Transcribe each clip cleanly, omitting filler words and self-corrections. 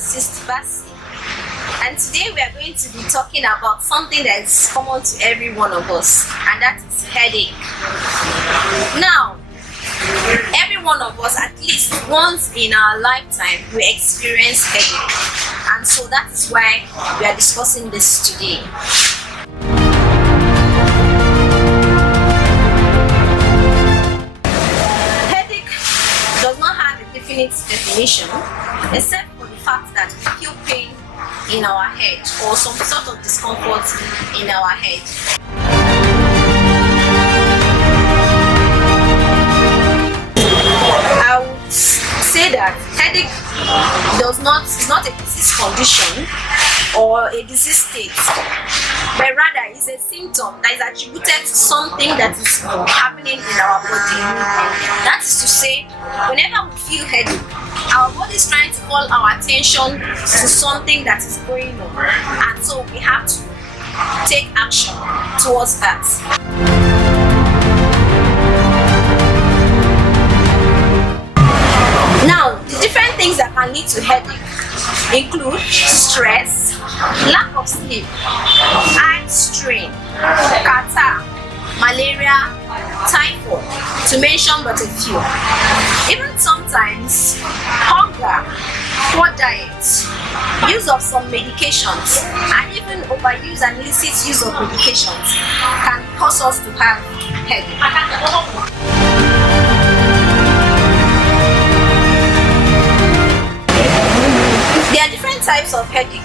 pharmacist Basi, and today we are going to be talking about something that is common to every one of us, and that is headache. Now, every one of us, at least once in our lifetime, we experience headache, and so that is why we are discussing this today. Headache does not have a definite definition, except for the fact that we feel pain in our head or some sort of discomfort in our head. I would say that headache is not a disease condition or a disease state, but rather is a symptom that is attributed to something that is happening in our body. That is to say, whenever we feel headache, our body is trying to call our attention to something that is going on, and so we have to take action towards that. Now, the different things that can lead to headache include stress, lack of sleep, eye strain, catarrh, malaria, typhoid, to mention but a few. Even sometimes hunger, poor diet, use of some medications, and even overuse and illicit use of medications can cause us to have headache. There are different types of headache,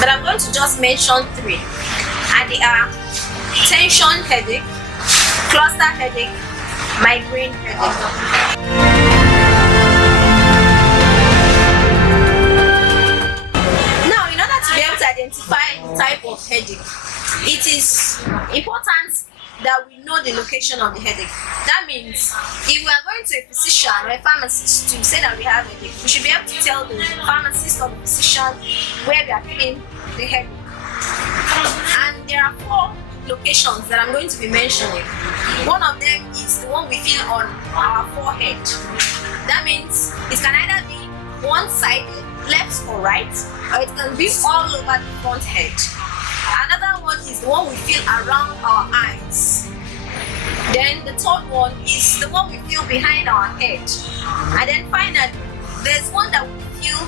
but I'm going to just mention three, and they are tension headache, cluster headache, migraine headache. Now, in order to be able to identify the type of headache, it is important that we know the location of the headache. That means if we are going to a physician or a pharmacist to say that we have a headache, we should be able to tell the pharmacist or the physician where we are feeling the headache. And there are four locations that I'm going to be mentioning. One of them is the one we feel on our forehead. That means it can either be one-sided, left or right, or it can be all over the front head. Another one is the one we feel around our eyes. Then the third one is the one we feel behind our head. And then finally, there's one that we feel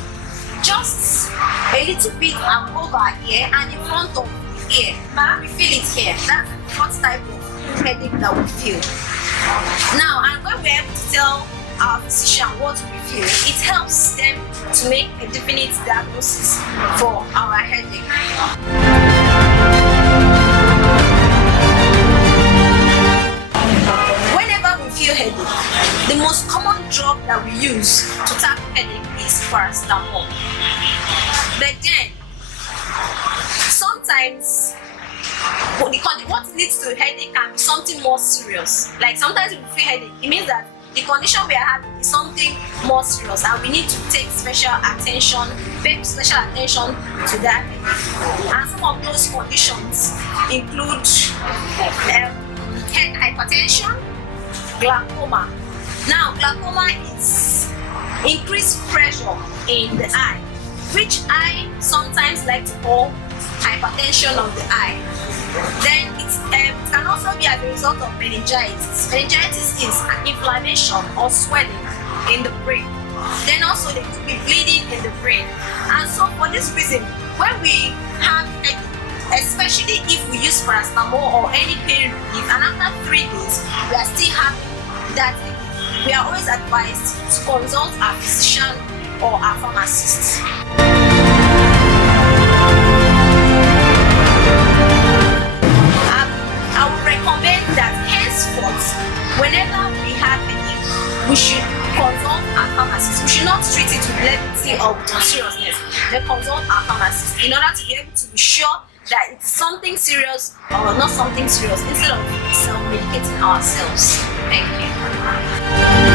just a little bit above our ear and in front of the ear. We feel it here. That's the fourth type of headache that we feel. Now, and when we're able to tell our physician what we feel, it helps them to make a definite diagnosis for our headache. Whenever we feel headache, the most common drug that we use to tackle headache is paracetamol. But then, sometimes what leads to headache can be something more serious. Like sometimes if we feel headache, it means that the condition we are having is something more serious, and we need to take special attention, pay special attention to that. And some of those conditions include head hypertension, glaucoma. Now, glaucoma is increased pressure in the eye, which I sometimes like to call hypertension of the eye. Then it can also be as a result of meningitis. Meningitis is an inflammation or swelling in the brain. Then also there could be bleeding in the brain. And so for this reason, when we have headache, especially if we use paracetamol or any pain relief, and after 3 days we are still having that headache, we are always advised to consult our physician or our pharmacist. I would recommend that henceforth, whenever we have headache, we should consult our pharmacist. We should not treat it with levity or with seriousness, but consult our pharmacist in order to be able to be sure that it's something serious or not something serious, instead of self-medicating ourselves. Thank you.